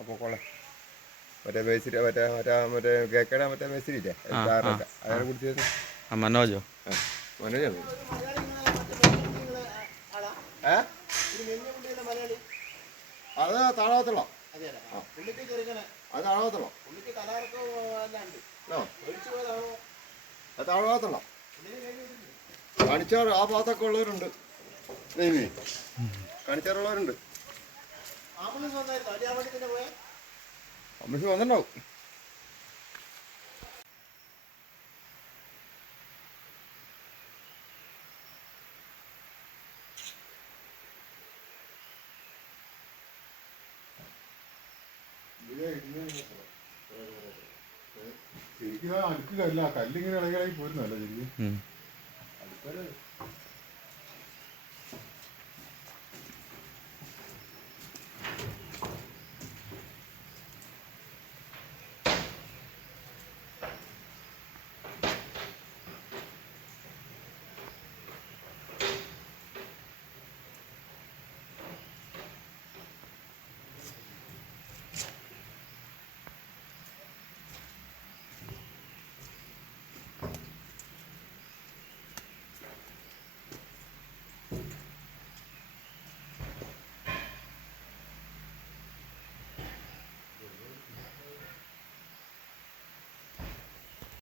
അപ്പോൾ കൊള്ളാം. മറ്റേ മേസ്തിരി മറ്റേ മറ്റേ മറ്റേ കേക്കയുടെ മറ്റേ മേസ്തിരിയില്ലേ കാറിനൊക്കെ അയാളെ കുടിച്ച് മനോജോ മനോജാണ്. അത് താഴാത്തുള്ള അത് താഴാത്തുള്ള അത് താഴാത്തുള്ള കാണിച്ചാറ് ആ ഭാഗത്തൊക്കെ ഉള്ളവരുണ്ട്. ദേവി കാണിച്ചാറുള്ളവരുണ്ട്. അമ്മക്ക് വന്നിട്ടുണ്ടാവും. ശരിക്കും അടുക്ക് കല്ല കല്ലിങ്ങനെ ഇളകി പോരുന്നല്ല ശരിക്കും അടുക്ക